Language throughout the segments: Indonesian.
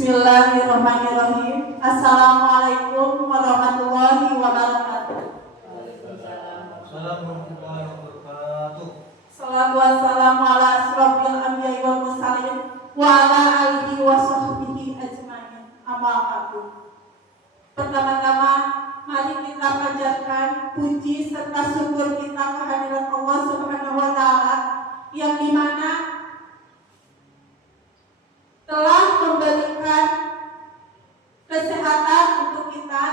Bismillahirrahmanirrahim. Assalamualaikum warahmatullahi wabarakatuh. Warahmatullahi wabarakatuh. Salatu wassalamu ala asrofil anbiya'i wal mursalin wa ala alihi wa sahbihi ajmain. Amma ba'du. Pertama-tama mari kita panjatkan puji serta syukur kita kehadirat Allah Subhanahu wa taala yang dimana telah memberikan kesehatan untuk kita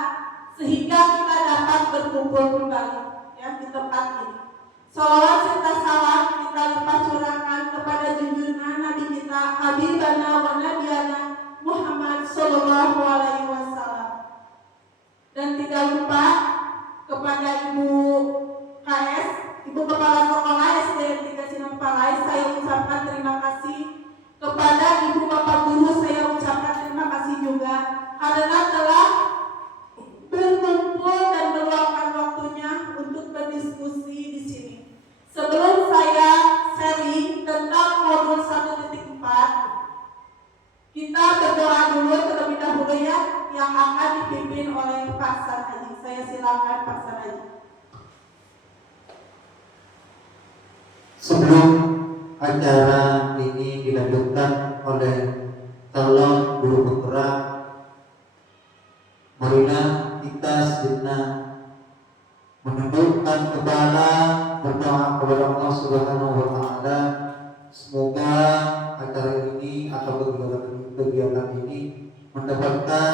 sehingga kita dapat berkumpul kembali ya di tempat ini. Salawat serta salam kita limpah curahkan kepada junjungan Nabi kita Habibana wa Nabiyana Muhammad sallallahu alaihi wasallam. Dan tidak lupa kepada Ibu KS, Ibu Kepala Sekolah SD 3 Sinampalai, saya ucapkan terima kasih. Kepada Ibu Bapak Guru saya ucapkan terima kasih juga karena telah berkumpul dan meluangkan waktunya untuk berdiskusi di sini. Sebelum saya sharing tentang modul 1.4, kita berdoa dulu terlebih dahulu ya, yang akan dipimpin oleh Pak Sarhaji. Saya silakan Pak Sarhaji. Sebelum acara ini dilanjutkan oleh calon guru bergerak, marilah kita sejenak menundukkan kepala, berdoa kepada Allah Subhanahu wa taala. Semoga acara ini atau kegiatan ini mendapatkan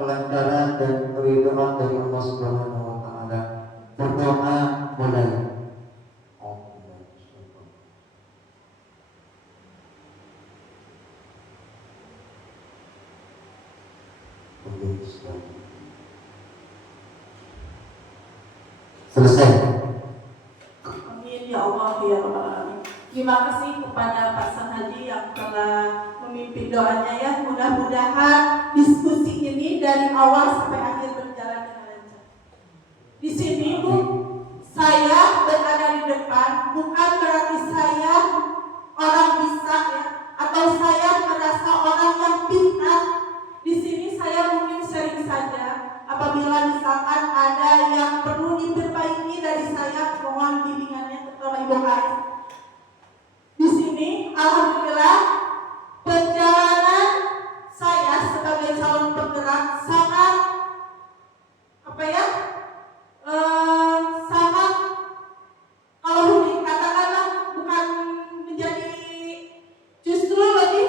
kelancaran dan keridhaan dari Allah Subhanahu wa taala. Berdoa mulai. Selesai. Amin ya Allah ya Rabbal alamin. Terima kasih kepada Pak Sarhaji yang telah memimpin doanya ya. Mudah-mudahan diskusi ini dari awal sampai akhir berjalan dengan lancar. Di sini Bu, saya berada di depan bukan berarti saya orang bisa ya, atau saya merasa orang yang pintar. Di sini saya mungkin sharing saja. Apabila misalkan ada yang perlu diperbaiki dari saya, mohon bimbingannya terutama Ibu Ais. Di sini, alhamdulillah, perjalanan saya sebagai calon penggerak sangat sangat, kalau dikatakanlah bukan menjadi, justru lebih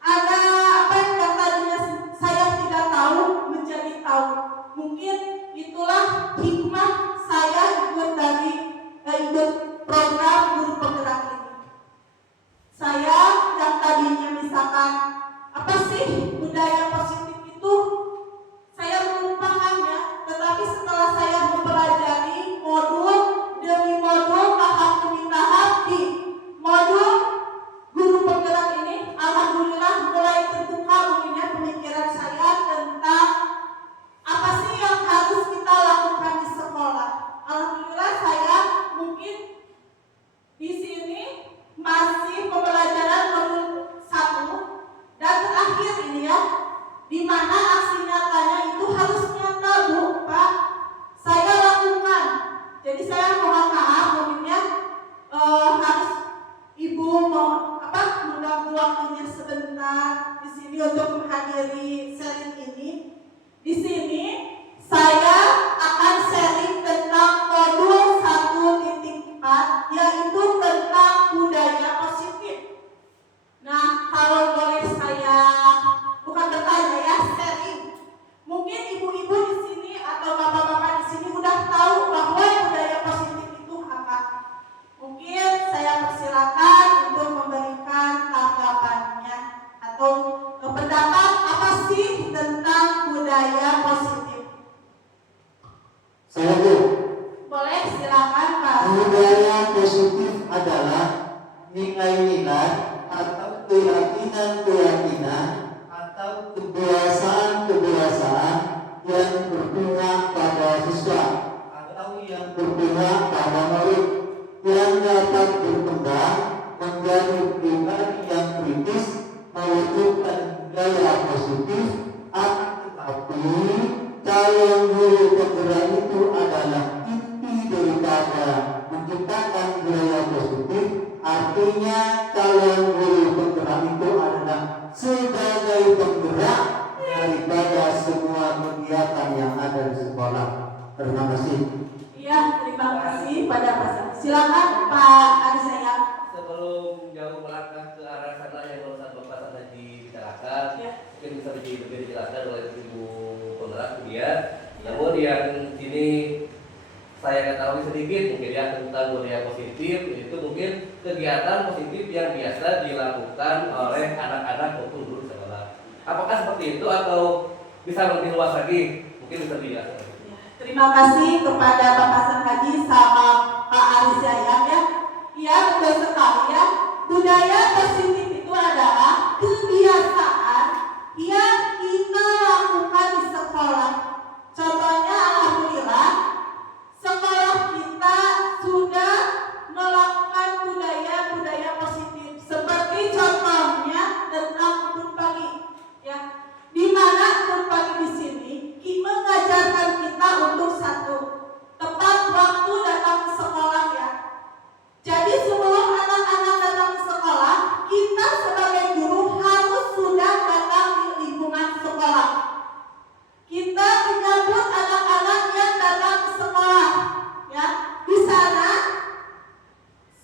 ada apa yang tadinya saya tidak tahu menjadi tahu. Mungkin itulah hikmah saya ikut program guru penggerak ini. Saya yang tadinya misalkan apa sih budaya positif itu, saya belum pahamnya, tetapi setelah saya mempelajari modul demi modul, tahap demi tahap di modul guru penggerak ini, alhamdulillah mulai terbuka mungkinnya pemikiran saya tentang apa sih yang harus kita lakukan di sekolah. Alhamdulillah saya mungkin di sini masih pembelajaran modul 1 dan terakhir ini ya, di mana aksi nyatanya itu harus nyata Bu, Pak, saya lakukan. Jadi saya mohon maaf mungkinnya harus Ibu mengganggu waktunya sebentar di sini untuk menghadiri sharing ini. Di sini saya akan sharing tentang modul 1.4 yaitu tentang budaya positif. Nah, kalau boleh saya bukan bertanya ya, sharing. Mungkin ibu-ibu di sini atau bapak-bapak di sini udah tahu bahwa budaya positif itu apa. Mungkin saya persilakan untuk memberikan tanggapannya atau pendapat apa sih tentang budaya positif. Saya Bu. Boleh silakan Pak. Budaya positif adalah nilai-nilai atau keyakinan-keyakinan atau kebiasaan-kebiasaan yang berpihak pada siswa atau yang berpihak pada murid yang dapat berkembang menjadi pribadi yang kritis mewujudkan budaya sebagai penggerak daripada semua kegiatan yang ada di sekolah. Terima kasih. Iya, terima kasih pada Pak Sandi. Silakan Pak Adi Sayang. Sebelum jauh melangkah ke arah sana yang barusan Bapak tadi bicarakan, Ya. mungkin bisa lebih dijelaskan oleh Ibu Penggerak dia. Namun yang ini saya ketahui sedikit mungkin ya tentang budaya positif, itu mungkin kegiatan positif yang biasa dilakukan oleh anak-anak maupun guru sekolah. Apakah seperti itu atau bisa lebih luas lagi? Mungkin bisa dijelaskan. Ya, terima kasih kepada Bapak Hasan Haji sama Pak Adi Sayang ya. Iya, betul sekali ya. Budaya positif itu adalah kebiasaan yang kita lakukan di sekolah. Contohnya, alhamdulillah, sekolah kita sudah melakukan budaya-budaya positif. Seperti contohnya tentang Kun Pagi, ya. Di mana Kun Pagi di sini mengajarkan kita untuk satu, tepat waktu datang ke sekolah ya. Jadi sebelum anak-anak datang ke sekolah, kita sebagai guru harus sudah datang di lingkungan sekolah. Kita menyambut anak-anak yang datang ke sekolah, ya. Di sana,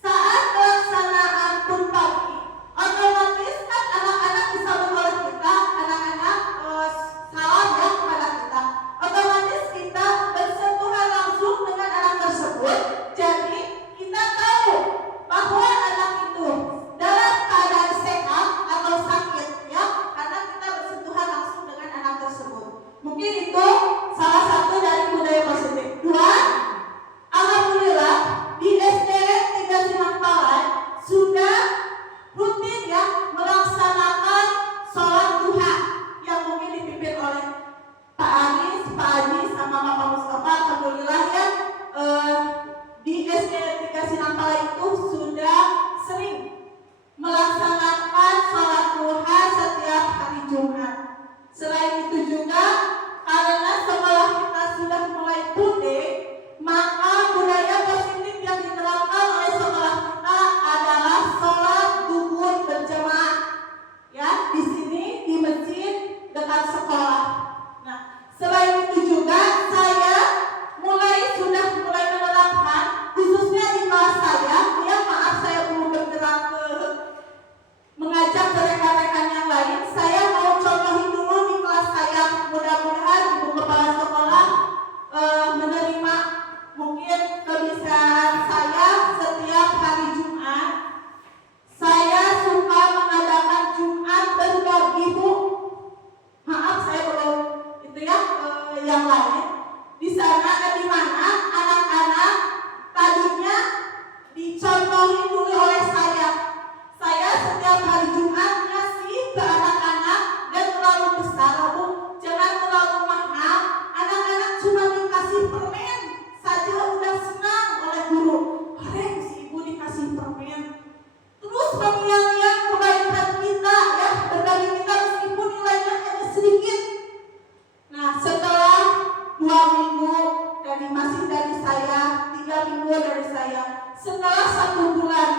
saat pelaksanaan Kun Pagi, otomatis kan anak-anak disambut oleh kita, anak-anak salam ya kepada kita. Otomatis kita bersentuhan langsung dengan anak tersebut. Jadi kita tahu bahwa anak itu dalam keadaan sehat atau sakit ya, karena kita bersentuhan langsung dengan anak tersebut. Mungkin itu salah satu dari budaya positif. Dua, alhamdulillah di SDN 3 Sinangpalai sudah rutin ya melaksanakan sholat duha yang mungkin dipimpin oleh Pak Anis, Pak Haji, sama Bapak Mustafa. Alhamdulillah ya, di SDN 3 Sinangpalai itu sudah sering melaksanakan sholat duha setiap hari Jumat. Selain itu juga, karena sekolah kita sudah mulai putih, maka budaya positif yang diterapkan oleh sekolah kita adalah sholat duhur berjamaah. Ya, di sini di masjid dekat sekolah. Nah, selain itu juga saya sudah mulai menerapkan, khususnya di kelas saya. Ya, maaf saya belum bergerak ke mengajak ke rekan-rekan yang lain. Saya mau contohin dulu di kelas saya. Mudah-mudahan Ibu Kepala Sekolah menerima mungkin kebiasaan saya setiap hari Jumat. Saya suka mengadakan Jumat berbagi, Bu. Maaf saya belum itu ya yang lain. Di sana di mana anak-anak tadinya dicontohin dulu oleh saya. Saya setiap hari Jumat ngasih ke anak-anak, dan terlalu besar, Bu. Jangan terlalu mahal. Anak-anak cuma dikasih permen saja udah senang oleh guru. Keren si Ibu dikasih permen. Terus mengiang-iang kebaikan kita ya, berbagi kita meskipun nilainya hanya sedikit. Nah, setelah 2 minggu masih dari saya, 3 minggu dari saya, setelah 1 bulan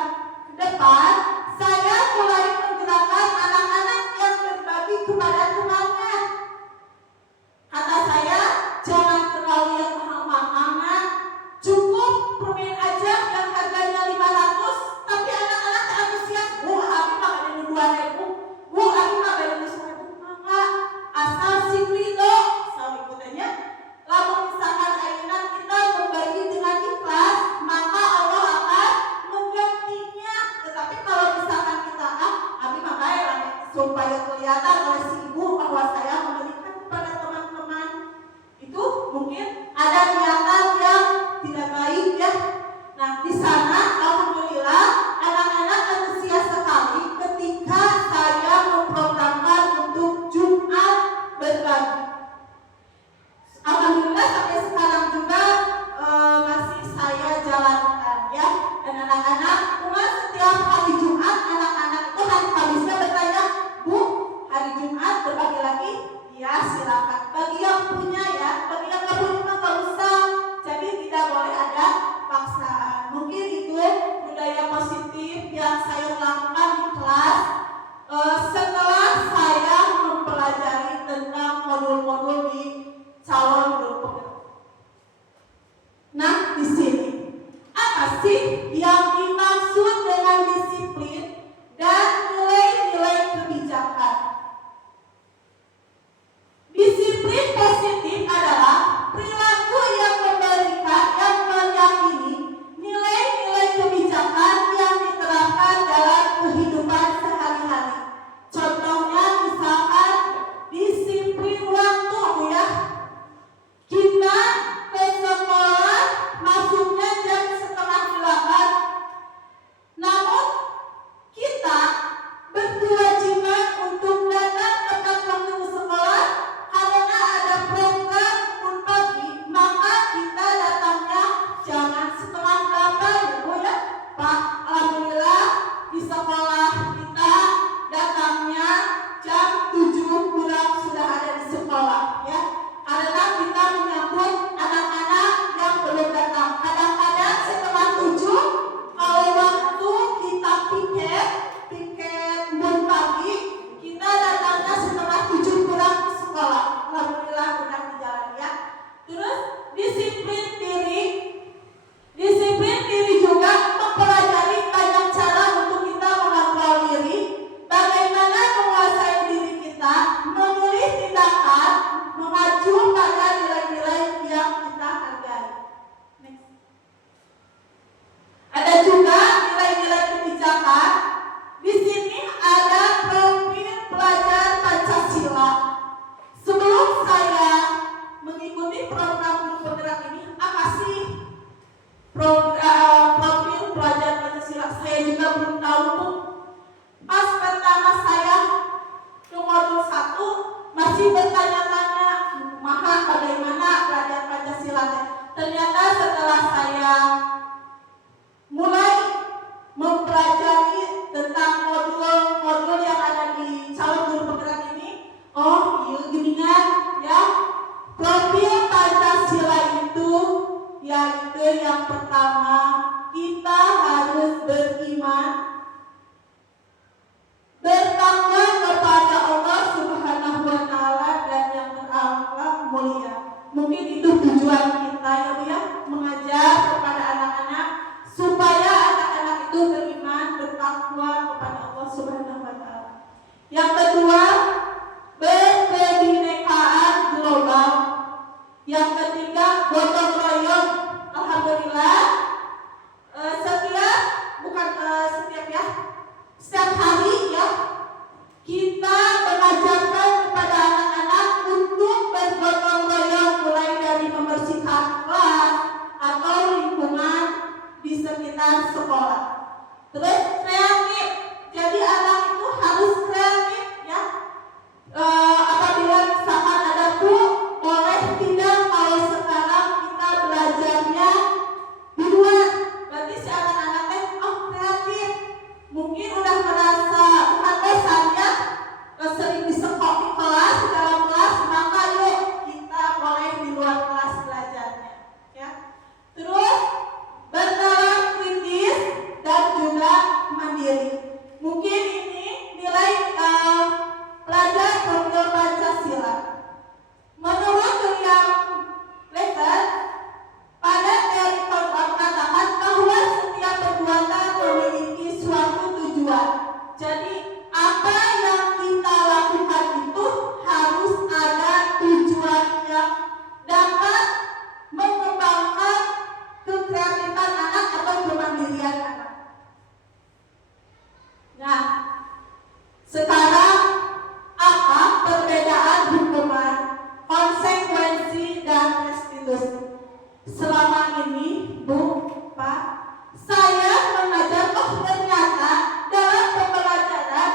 ke depan, saya mulai menggerakkan anak-anak yang berbagi kepada temannya. Kata saya, jangan terlalu yang mahal-mahal, nak. Cukup permen aja yang harganya 500, tapi anak-anak antusias. Bu, abi mah ada 2.000. Bu, abi mah ada 1.000. Maka asal sing ridho, sawi kutanya. Lamun misalkan ayeuna kita membagi dengan ikhlas, maka Allah akan menggantinya. Tetapi kalau misalkan kita abi mah bae lah supaya kelihatan oleh si ibu bahwa saya memberikan kepada teman-teman, itu mungkin ada niatan yang tidak baik ya. Nah, di sana alhamdulillah anak-anak antusias sekali ketika saya memprogramkan untuk Jumat berbagi. Alhamdulillah sampai sekarang juga masih saya jalankan ya. Dan anak-anak cuma setiap hari Jumat, anak-anak itu hari Kamisnya bertanya, Bu, hari Jumat berbagi lagi? Ya silakan. Bagi yang punya ya, bagi yang nggak punya mah nggak usah. Jadi tidak boleh ada paksaan. Mungkin itu budaya positif yang saya lakukan di kelas. Setelah Ternyata setelah saya mulai mempelajari tentang modul-modul yang ada di calon guru penggerak ini, oh iya gini kan ya, profil Pancasila itu yaitu yang pertama kita harus beriman, bertakwa kepada Allah Subhanahu wa Ta'ala, dan yang berakhlak mulia. Mungkin itu tujuan kita ya Bu ya, mengajar kepada anak-anak supaya anak-anak itu beriman, bertakwa kepada Allah Subhanahu wa Ta'ala. Yang kedua, berkebinekaan global. Yang ketiga, gotong royong. Alhamdulillah, setiap hari ya kita mengajarkan kepada anak-anak untuk bergotong royong, mulai dari membersihkan kelas atau lingkungan di sekitar sekolah. Terus kreatif, jadi anak itu harus kreatif ya. Apabila misalkan ada boleh tidak kalau sekarang kita belajarnya di luar, berarti si anak-anak kreatif. Mungkin udah merasa bukan bosan ya, sering disekop di kelas, di dalam kelas, maka yuk kita boleh di luar kelas belajarnya ya. Terus bernalar kritis dan juga mandiri. Mungkin ini nilai pelajar profil Pancasila. Menurut William Leiter, pada teori Konrad mengatakan bahwa setiap perbuatan memiliki suatu tujuan. Jadi apa yang kita lakukan itu harus ada tujuan yang dapat mengembangkan kekreatifan anak atau kemandirian anak. Nah, sekarang apa perbedaan hukuman, konsekuensi, dan restitusi? Selama ini, Bu, Pak, saya mengajar, ternyata dalam pembelajaran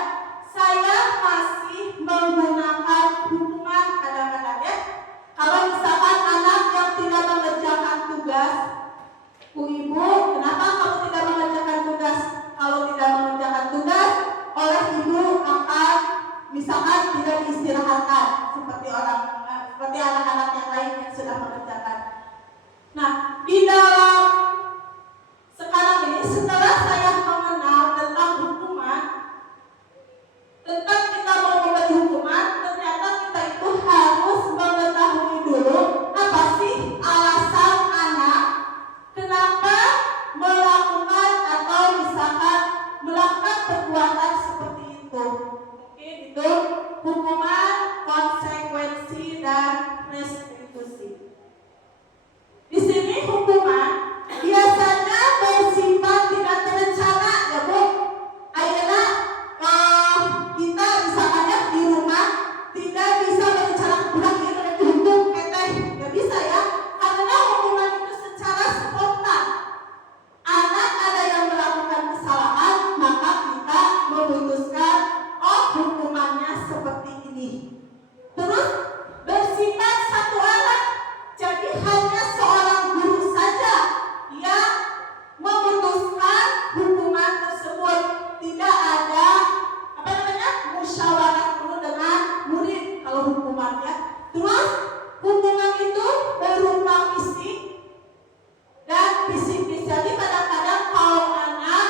saya masih menggunakan hukuman kadang-kadang ya. Kalau misalkan anak yang tidak mengerjakan tugas, Bu Ibu, kenapa kamu tidak mengerjakan tugas? Kalau tidak mengerjakan tugas, oleh Ibu akan misalkan tidak diistirahatkan seperti anak-anak yang lain yang sudah mengerjakan. Nah, di dalam sekarang ini setelah saya mengenal tentang hukuman, tentang kita mau memberi hukuman, ternyata kita itu harus mengetahui dulu apa sih alasan anak kenapa melakukan atau misalkan melakukan perbuatan seperti itu. Oke, itu hukuman, konsekuensi, dan restitusi. Di sini hukuman biasanya bersifat tidak terencana ya Bu. Akhirnya kita misalnya di rumah tidak bisa berencana pulang kita dihukum keteh, nggak bisa ya, karena hukuman itu secara spontan. Anak ada yang melakukan kesalahan, maka kita memutuskan hukumannya seperti ini. Terus bersifat satu arah, jadi hanya seorang guru saja yang memutuskan hukuman tersebut, tidak ada musyawarah dulu dengan murid kalau hukumannya. Terus hukuman itu berupa fisik dan psikis. Jadi kadang-kadang kalau anak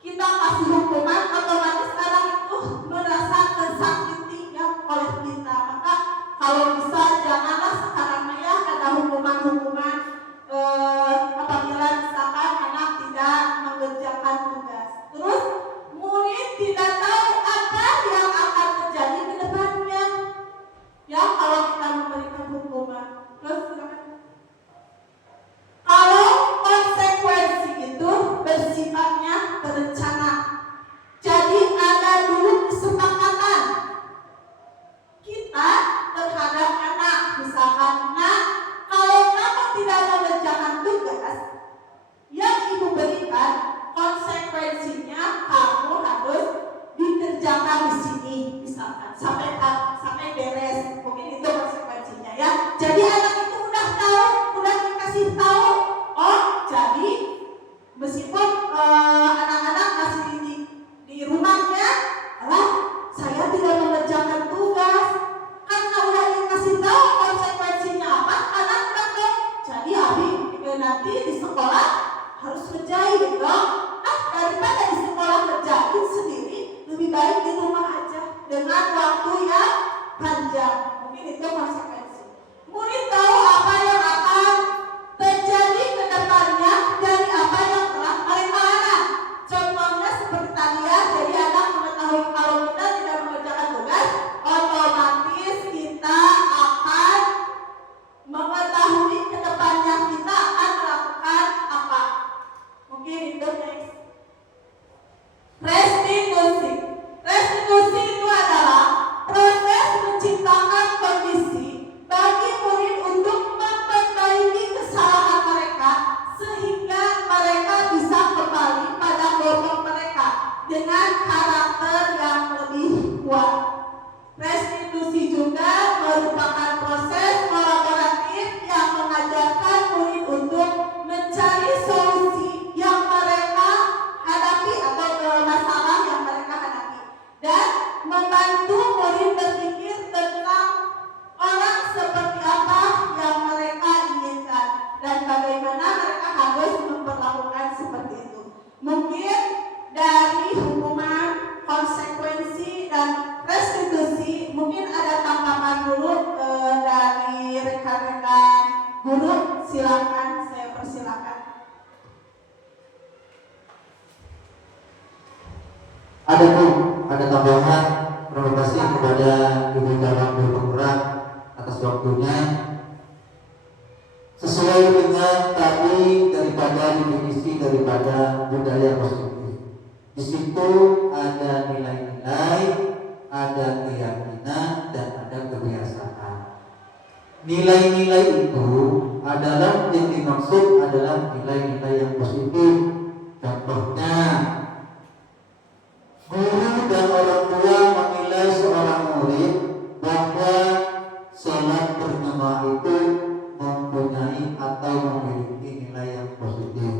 kita kasih hukuman, otomatis anak itu merasa tersakiti ya oleh kita. Maka kalau bisa janganlah sekarang ya ada hukuman-hukuman apabila misalkan anak tidak mengerjakan tugas. Terus murid tidak tahu apa yang akan terjadi ke depannya ya kalau kita memberikan hukuman. Terus kalau konsekuensi itu bersifatnya terencana, jadi ada dulu kesepakatan kita terhadap anak. Misalkan, nah kalau kamu tidak mengerjakan tugas yang ibu berikan, konsekuensinya kamu harus dikerjakan di sini, misalkan sampai beres. Mungkin itu konsekuensinya ya. Jadi anak itu udah tahu, udah dikasih panjang. Mungkin itu konsekuensi. Murid tahu apa yang akan terjadi ke depannya dari apa yang telah mereka lakukan. Contohnya seperti tadi ya, jadi anak mengetahui kalau kita tidak mengerjakan tugas, otomatis kita akan mengetahui ke depannya kita akan melakukan apa. Mungkin itu next. Restitusi. Restitusi itu adalah proses menciptakan kondisi bagi murid untuk memperbaiki kesalahan mereka sehingga mereka bisa kembali pada kelompok mereka dengan karakter yang lebih kuat. Restitusi juga merupakan proses kolaboratif yang mengajarkan murid untuk mencari solusi yang mereka hadapi atau masalah yang mereka hadapi dan membantu murid berpikir tentang orang seperti apa yang mereka inginkan dan bagaimana mereka harus memperlakukan seperti itu. Mungkin dari hukuman, konsekuensi, dan restitusi mungkin ada tanggapan dulu dari rekan-rekan guru. Silakan, saya persilakan. Ada tambahan. Terima kasih kepada Ibu Calon Guru Penggerak atas waktunya. Sesuai dengan tadi daripada definisi daripada budaya positif, di situ ada nilai-nilai, ada keyakinan, dan ada kebiasaan. Nilai-nilai itu adalah yang dimaksud adalah nilai-nilai yang positif. Contohnya, guru dan orang tua menilai seorang murid bahwa sholat berjamaah itu mempunyai atau memiliki nilai yang positif.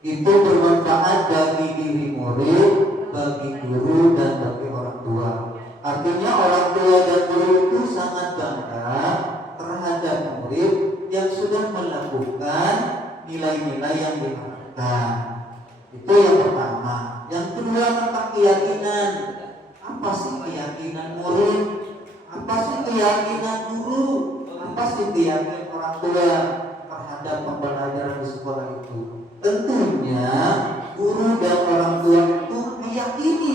Itu bermanfaat bagi diri murid, bagi guru, dan bagi orang tua. Artinya orang tua dan guru itu sangat bangga terhadap murid yang sudah melakukan nilai-nilai yang diharapkan. Itu yang pertama. Yang kedua tentang keyakinan. Apa sih keyakinan murid? Apa sih keyakinan guru? Apa sih keyakinan orang tua terhadap pembelajaran di sekolah itu? Tentunya guru dan orang tua itu meyakini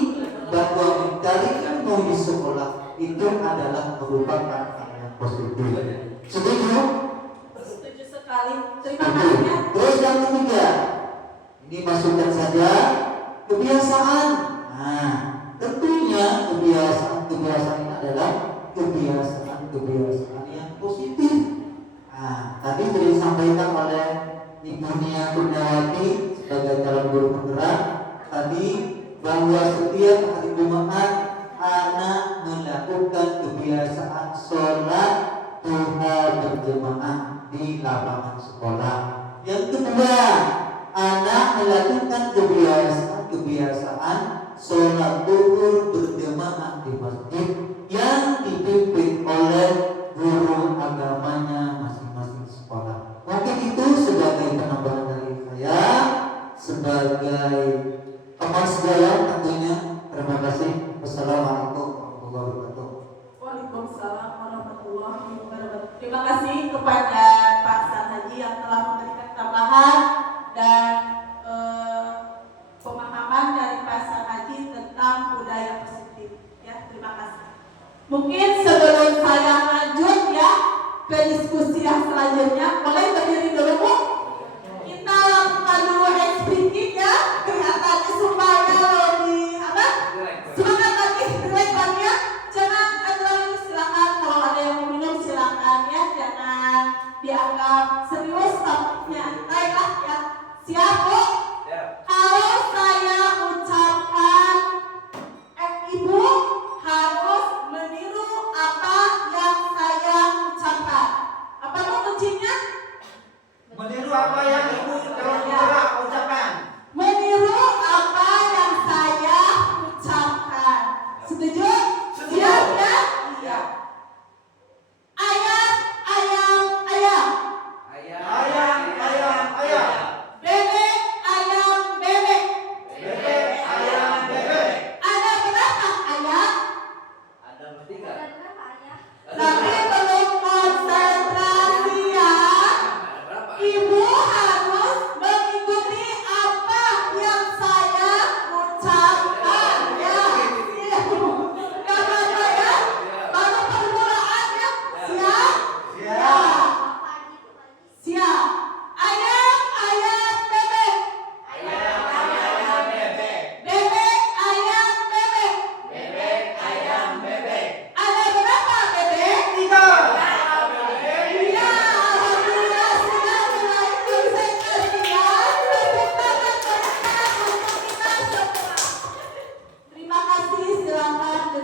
bahwa mencari ilmu di sekolah itu adalah merupakan hal yang positif. Setuju? Setuju sekali. Terima kasih ya. Terus yang ketiga, ini masukkan saja kebiasaan. Nah, tentunya kebiasaan ini adalah kebiasaan yang positif. Nah, tadi sudah disampaikan oleh Ibu Nia Kurniawati sebagai calon guru penggerak tadi bahwa setiap hari Jumat anak melakukan kebiasaan sholat duha berjamaah di lapangan sekolah. Yang kedua, anak melakukan kebiasaan sholat duhur berjamaah di masjid yang dipimpin oleh guru agamanya masing-masing sekolah. Mungkin itu sebagai penambahan dari saya sebagai teman sekalian tentunya. Terima kasih. Wassalamualaikum warahmatullahi wabarakatuh. Waalaikumsalam warahmatullahi wabarakatuh. Terima kasih kepada Pak Sanhaji yang telah memberikan tambahan dan pemahaman dari Pak Sanhaji tentang budaya positif. Ya, terima kasih. Mungkin sebelum saya lanjut ya ke diskusi yang selanjutnya, boleh berdiri dulu Bu? Kita lakukan dulu speaking ya, kelihatannya supaya lebih apa? Semangat lagi, relax lagi ya. Jangan terlalu silakan, kalau ada yang mau minum silakan ya, jangan dianggap serius, topiknya santai lah ya. Siap Bu? Kalau saya ucapkan Ibu harus meniru apa yang saya ucapkan. Apa Bu kuncinya?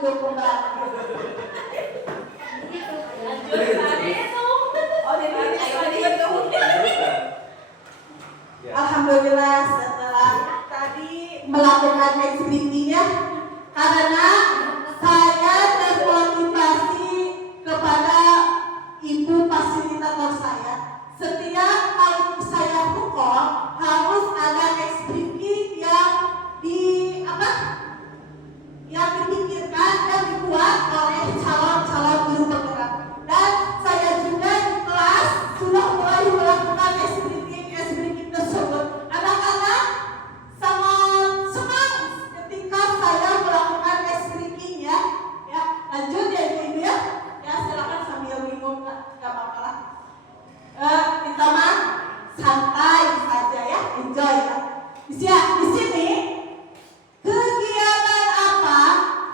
didukung banget. Lanjut tadi itu. Oh, jadi Tadi ayo itu. Ya. Alhamdulillah setelah tadi melakukan ekspresinya karena saya termotivasi kepada ibu fasilitator saya. Setiap kali saya pukul harus ada ekspresi yang dipikirkan dan dibuat oleh calon-calon guru penggerak. Dan saya juga di kelas sudah mulai melakukan ekspresi tersebut. Anak-anak sangat senang ketika saya melakukan ekspresinya. Ya, lanjut ya ibu ya. Ya silakan sambil minum nggak apa-apa lah. Kita mah santai saja ya, enjoy ya. Di sini kegiatan apa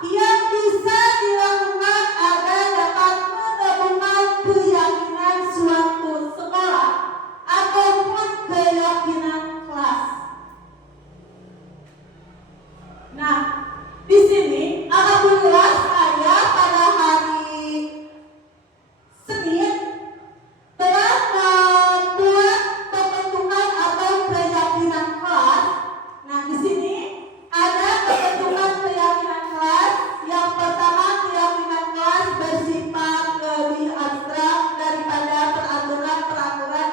yang bisa dilakukan agar dapat menemukan keyakinan suatu sekolah ataupun keyakinan kelas. Nah, di sini alhamdulillah saya pada hari Senin telah membuat pembentukan atau keyakinan kelas. Nah, di sini ada pembentukan keyakinan kelas. Yang pertama, keyakinan kelas bersifat lebih abstrak daripada peraturan kelas.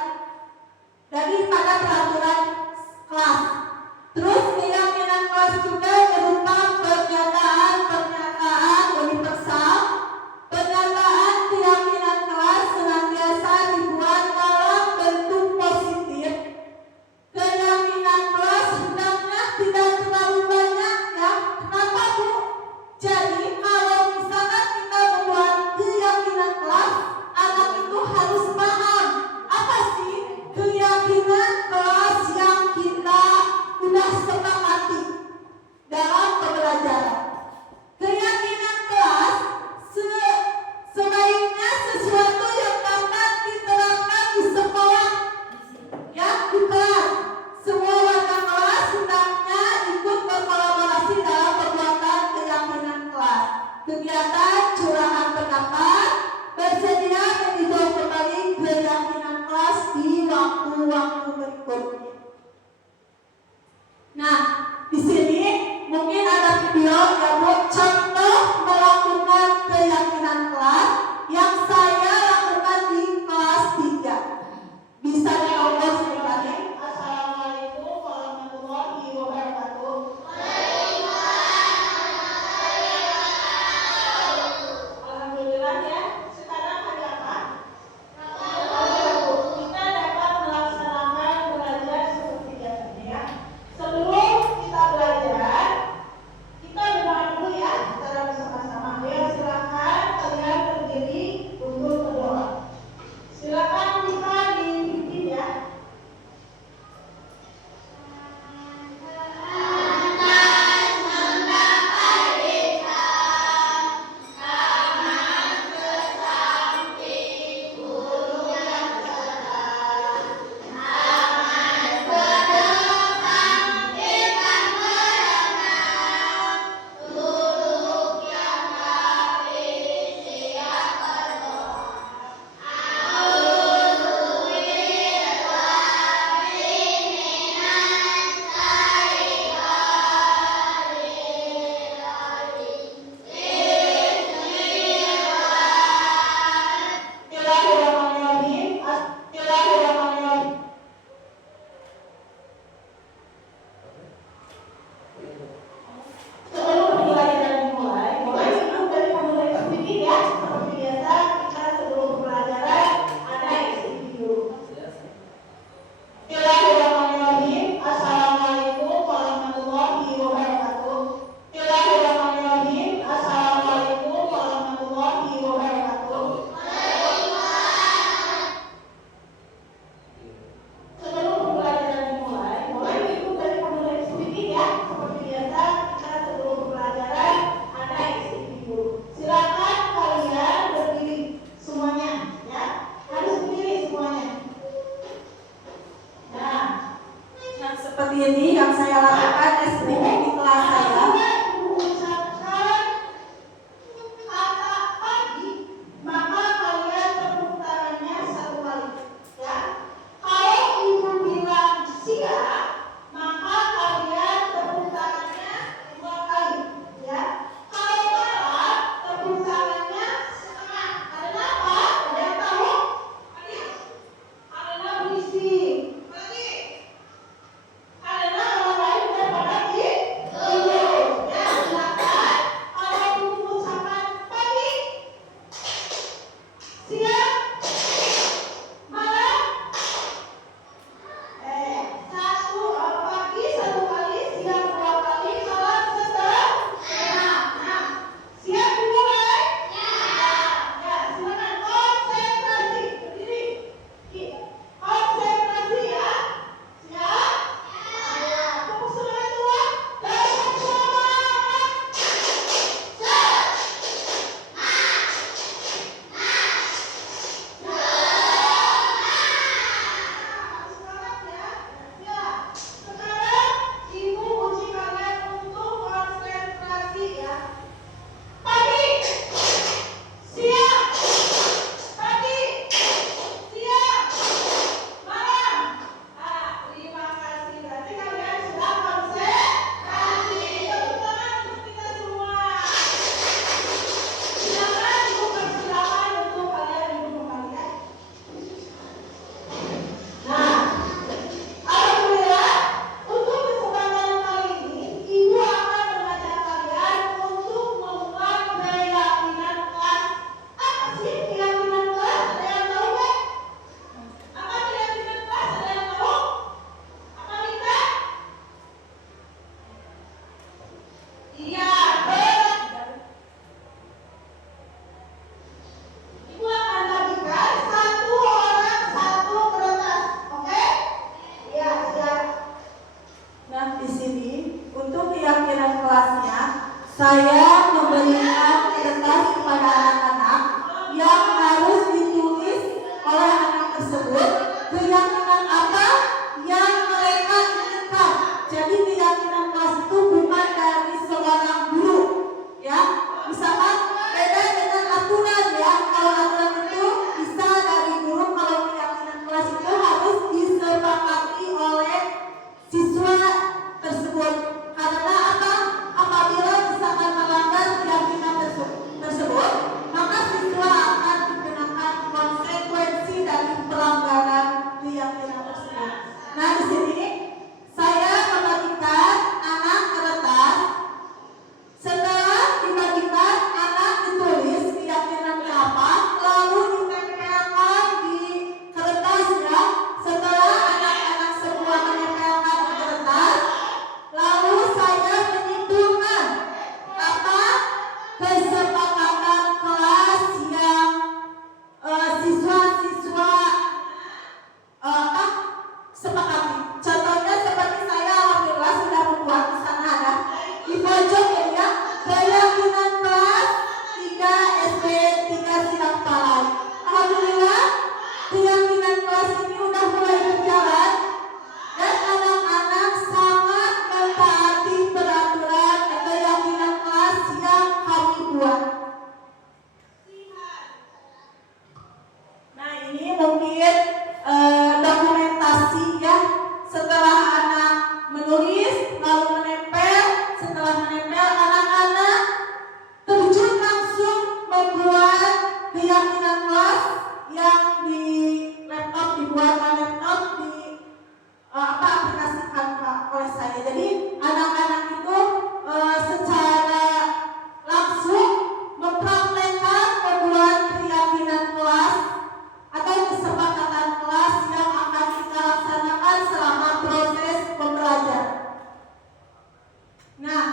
Terus keyakinan kelas juga berupa pernyataan universal. Pernyataan keyakinan kelas senantiasa dibuat dalam bentuk positif. Keyakinan kelas hendaknya tidak terlalu banyak ya. Kenapa Bu? Jadi kalau misalkan kita membuat keyakinan kelas, anak itu harus paham apa sih keyakinan kelas yang kita sudah sepakati dalam pembelajaran. Keyakinan kelas sebaiknya sesuatu yang dapat diterapkan di sekolah, ya di kelas. Semua warga kelas hendaknya ikut berkolaborasi dalam pembuatan keyakinan kelas. Kegiatan curahan pendapat, bersedia meninjau kembali keyakinan kelas di waktu-waktu berikutnya. Nah, di sini mungkin ada video yang contoh melakukan keyakinan kelas yang saya lakukan di kelas 3. Bisa ditonton sebentar. Assalamualaikum warahmatullahi wabarakatuh. Alhamdulillah ya. Sekarang hari apa? Kita dapat melaksanakan belajar seperti biasanya ya. Sebelum kita belajar, kita berdoa dulu ya. membuat keyakinan kelas yang di laptop, dibuatkan laptop, aplikasikan oleh saya. Jadi anak-anak itu secara langsung mempraktekkan membuat keyakinan kelas atau kesepakatan kelas yang akan kita laksanakan selama proses pembelajaran. Nah,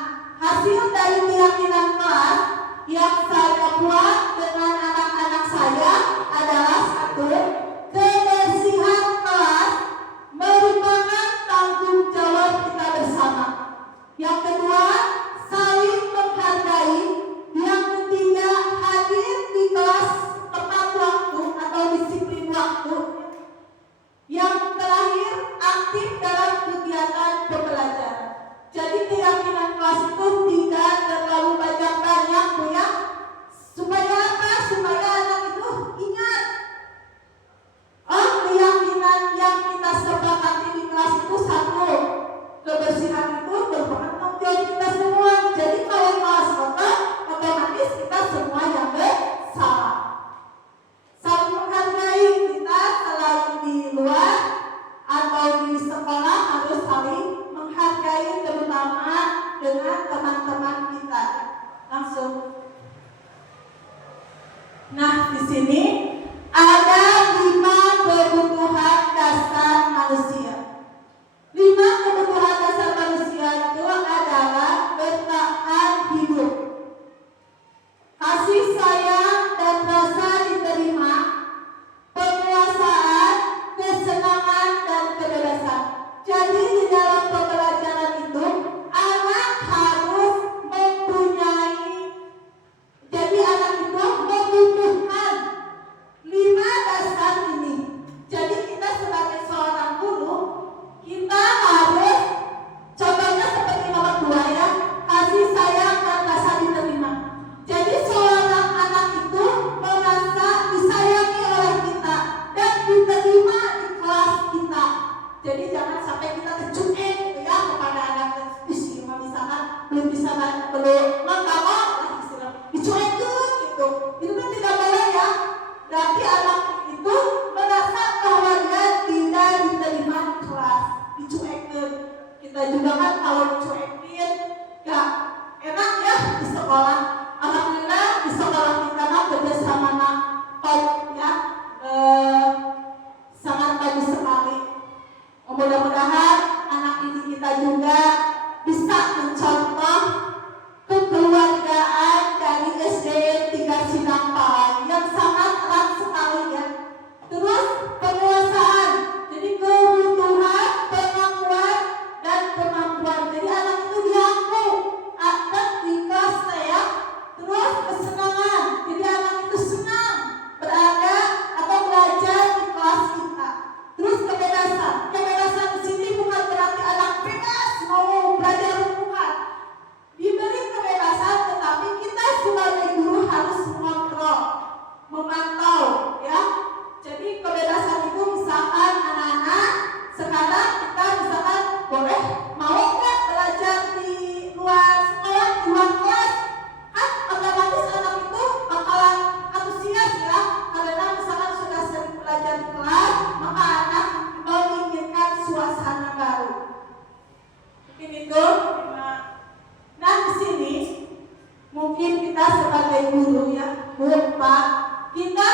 hasil dari keyakinan kelas yang saya buat dengan anak-anak saya adalah satu, kebersihan kelas merupakan tanggung jawab kita bersama. Yang kedua, saling menghargai. Yang ketiga, hadir di kelas tepat waktu atau disiplin waktu. Yang terakhir, aktif dalam kegiatan pembelajaran. Jadi keyakinan kelas itu tidak terlalu banyak-banyak, Bu ya. Supaya apa? Supaya anak itu ingat. Keyakinan yang kita sepakati di kelas itu satu, kebersihan itu merupakan tanggung jawab kita semua. Jadi kalau kelas kotor, otomatis kita semua yang bersalah. Saling menghargai, kita selain di luar atau di sekolah harus saling menghargai, terutama dengan teman-teman kita langsung. Nah, di sini ada 5 kebutuhan dasar manusia. 5 kebutuhan dasar manusia itu adalah bertahan hidup, kasih sayang dan rasa diterima, penguasaan, kesenangan dan kebebasan. Jadi di dalam pembelajaran itu anak harus mempunyai, jadi anak itu membutuhkan 5 dasar ini. Jadi kita sebagai seorang guru, kita harus contohnya seperti nomor 2 ya, kasih sayang dan rasa diterima. Jadi seorang anak itu merasa disayangi oleh kita dan diterima di kelas kita. Jadi jangan sampai kita kecuek gitu ya kepada anak istimewa, misalkan belum bisa belum ngomong istilah dicuekin gitu. Itu kan tidak boleh ya. Berarti anak itu merasa bahwa dia tidak diterima di kelas, dicuekin. Kita juga kan kalau dicuekin ya enak ya di sekolah. Alhamdulillah di sekolah kita mah kerjasama top ya, sangat bagus sekali. Mudah-mudahan anak didik kita juga bisa mencontoh kekeluargaan dari SD 3 Sinampal yang sangat erat sekali ya. Terus penguasaan, jadi kebutuhan, pengakuan dan kemampuan. Jadi anak itu diaku ada di kelas saya. Terus kesenangan, jadi anak itu senang berada atau belajar di kelas kita. Terus kebebasan di sini bukan berarti anak bebas mau belajar, bukan. Diberi kebebasan, tetapi kita sebagai guru harus mengontrol, memantau ya. Jadi kebebasan itu misalkan anak-anak sekarang kita misalkan boleh mau nggak belajar di luar sekolah, di luar kelas, kan otomatis anak itu bakalan antusias ya, karena misalkan sudah sering belajar di kelas, maka anak menginginkan suasana baru. Mungkin itu. Nah di sini mungkin kita sebagai guru ya, Bu, Pak, kita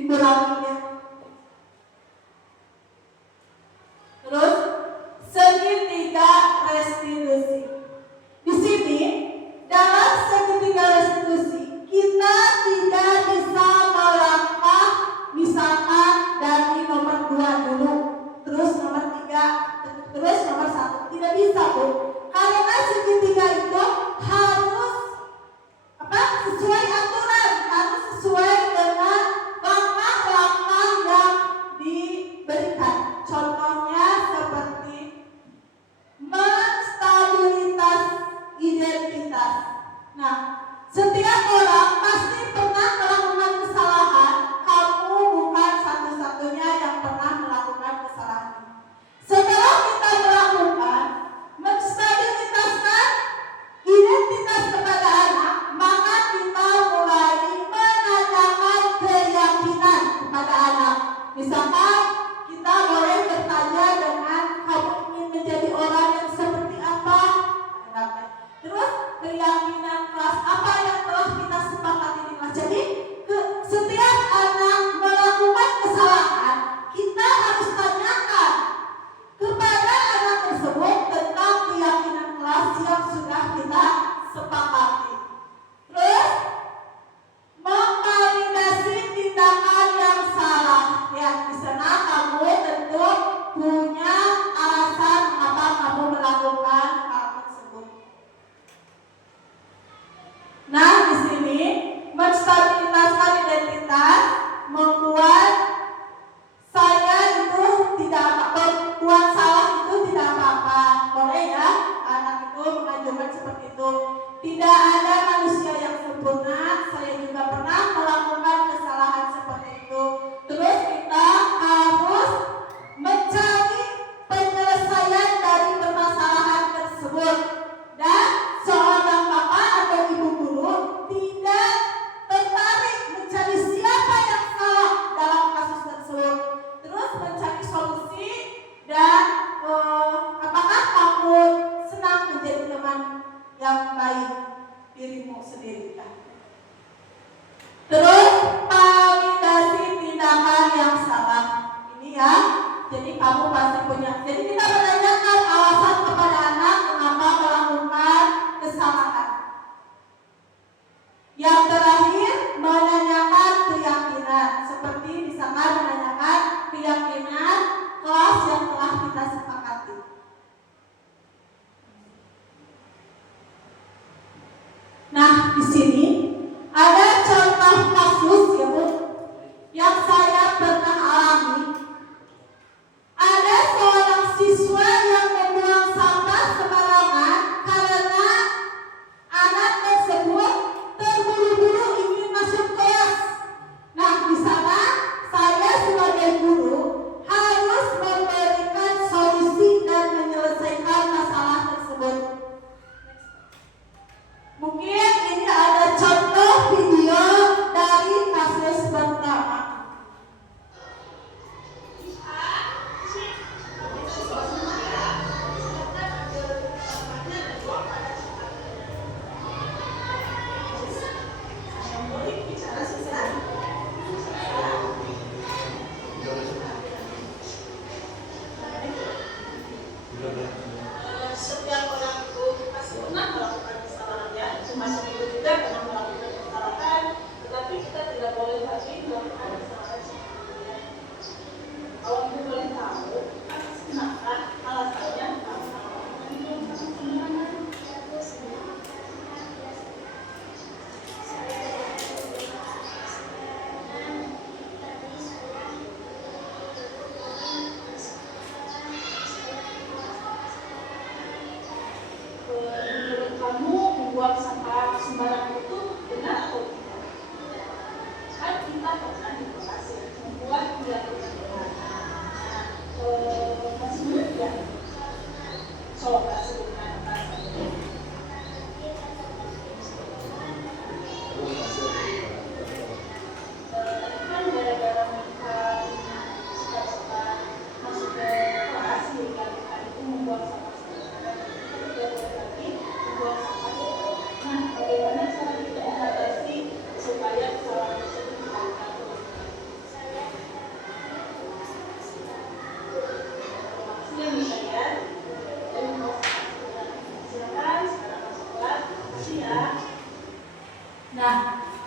dikuranginya. Terus segitiga restitusi. Di sini dalam segitiga restitusi kita tidak bisa melangkah misalkan dari nomor 2 dulu, terus nomor 3, terus nomor 1. Tidak bisa, Bu. Karena segitiga itu harus sesuai aturan, harus sesuai dengan langkah-langkah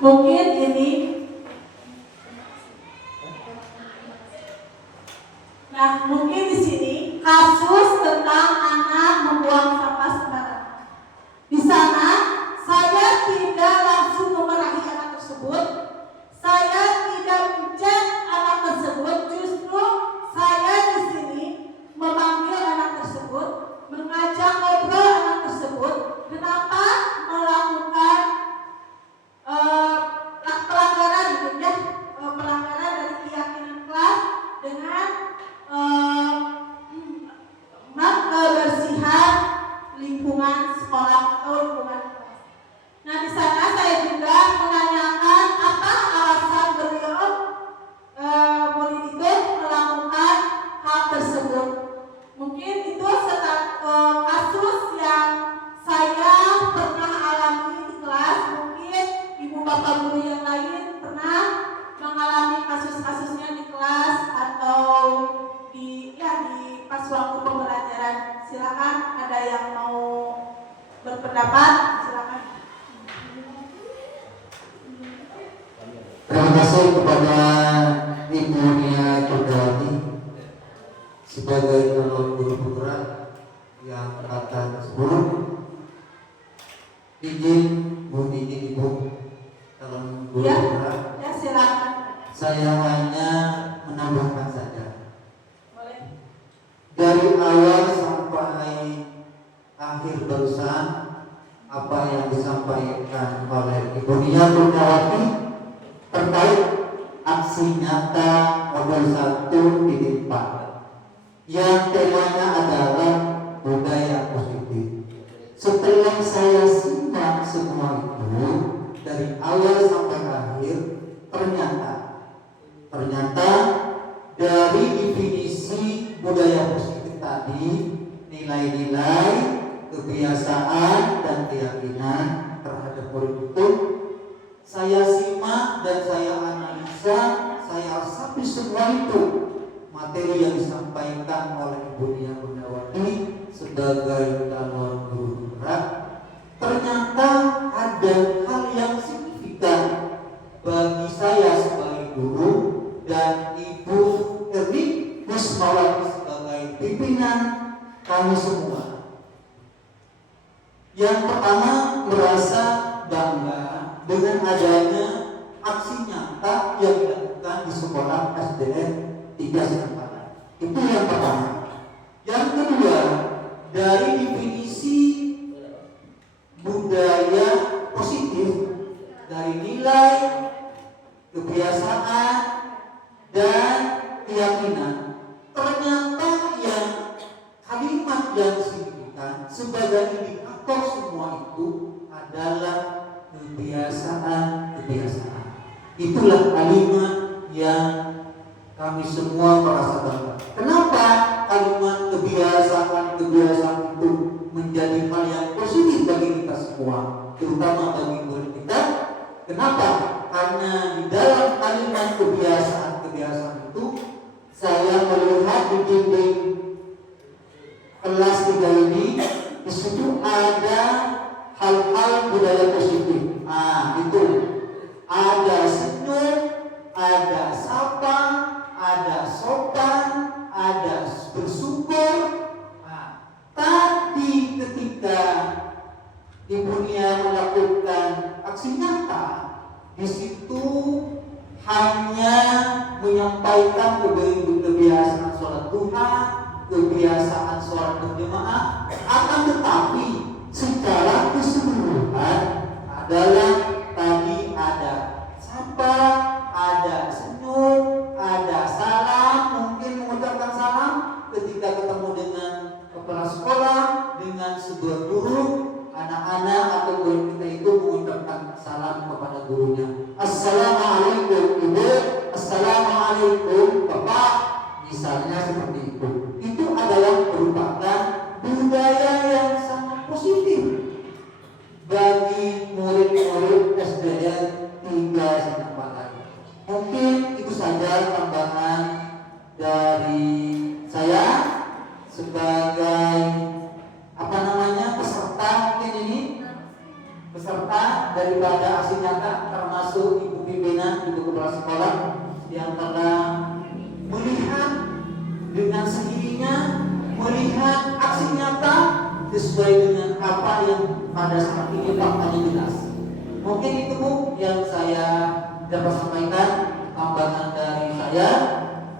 Mungkin ini. Nah, mungkin di sini kasus tentang anak membuang sampah sembarangan. Di sana saya tidak langsung memarahi anak tersebut. Saya tidak mencet anak tersebut. Justru saya di sini memanggil anak tersebut, mengajak ngobrol anak tersebut. Kenapa melakukan pelanggaran gitu ya, pelanggaran dari keyakinan kelas dengan kebersihan lingkungan sekolah atau lingkungan kelas. Nah, di sana saya juga menanyakan apa alasan beliau murid itu melakukan hal tersebut. Mungkin itu kasus yang saya pernah alami di kelas. Mungkin ibu bapak guru yang lain pernah mengalami kasus-kasusnya di kelas atau di pas waktu pembelajaran. Silakan, ada yang mau berpendapat, silakan. Terima kasih kepada Ibu Nia Chandrawati sebagai calon guru penggerak yang angkatan 10. Izin Ibu calon guru Ya, penggerak. ya silakan. Saya hanya menambahkan saja. Boleh. Dari awal sampai akhir barusan apa yang disampaikan oleh Ibu Nia Chandrawati terkait aksi nyata modul 1 yang temanya adalah budaya positif. Setelah saya simak semua itu dari awal sampai akhir, ternyata dari definisi budaya positif tadi, nilai-nilai, kebiasaan dan keyakinan terhadap murid itu saya simak dan saya analisa, saya resapi semua itu materi yang disampaikan oleh Ibu Nia Chandrawati sebagai calon guru penggerak. Ternyata ada hal yang signifikan bagi saya sebagai guru dan Ibu Erni Kusmawati sebagai pimpinan kami semua. Yang pertama, merasa bangga dengan adanya aksi nyata yang dilakukan di sekolah SDN 3 Sinapala. Itu yang pertama. Yang kedua, dari definisi budaya positif, dari nilai, kebiasaan, dan keyakinan, ternyata yang kalimat yang signifikan sebagai indikator semua itu adalah kebiasaan. Itulah kalimat yang kami semua merasa bangga. Kenapa kalimat kebiasaan itu menjadi hal yang positif bagi kita semua, terutama bagi murid kita? Kenapa? Karena di dalam kalimat kebiasaan itu saya melihat di dinding kelas 3 ini, di situ ada hal-hal budaya positif. Itu ada senyum, ada sapa, ada sopan, ada bersyukur. Tadi ketika Ibu Nia melakukan aksi nyata, di situ hanya menyampaikan kebiasaan sholat duha, kebiasaan sholat berjamaah, akan tetapi secara keseluruhan adalah tadi ada sapa, ada senyum, ada salam, mungkin mengucapkan salam ketika ketemu dengan kepala sekolah, dengan sebuah guru, anak-anak atau guru kita itu mengucapkan salam kepada gurunya. Assalamualaikum Ibu, Assalamualaikum Bapak, misalnya seperti itu. Itu adalah merupakan budaya yang sangat positif bagi murid-murid SDN 3 Sinapala. Mungkin itu saja tambahan dari saya sebagai peserta mungkin ini, peserta daripada aksi nyata termasuk kepala sekolah yang telah melihat dengan sendirinya, melihat aksi nyata sesuai dengan apa yang pada saat ini faktanya jelas. Mungkin itu Bu yang saya dapat sampaikan, tambahan dari saya.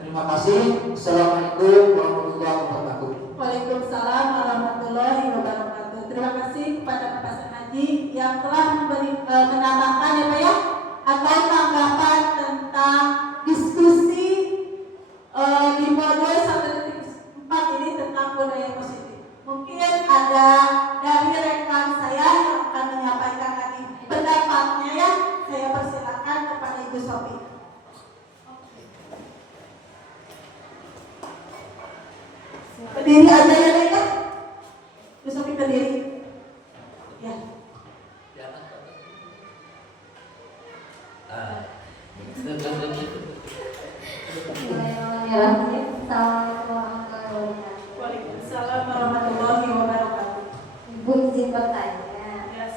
Terima kasih. Assalamualaikum warahmatullahi wabarakatuh. Waalaikumsalam warahmatullahi wabarakatuh. Terima kasih kepada Bapak Senhaji yang telah menambahkan ya Pak ya, atau tanggapan tentang diskusi di modul 1.4 ini tentang budaya positif. Mungkin ada dari rekan saya yang akan menyampaikan lagi pendapatnya ya. Saya persilakan kepada Ibu Sophie. Berdiri aja ya Reka. Ibu Sophie berdiri. Ya. Waalaikumsalam warahmatullahi wabarakatuh. Ibu izin bertanya, Ya,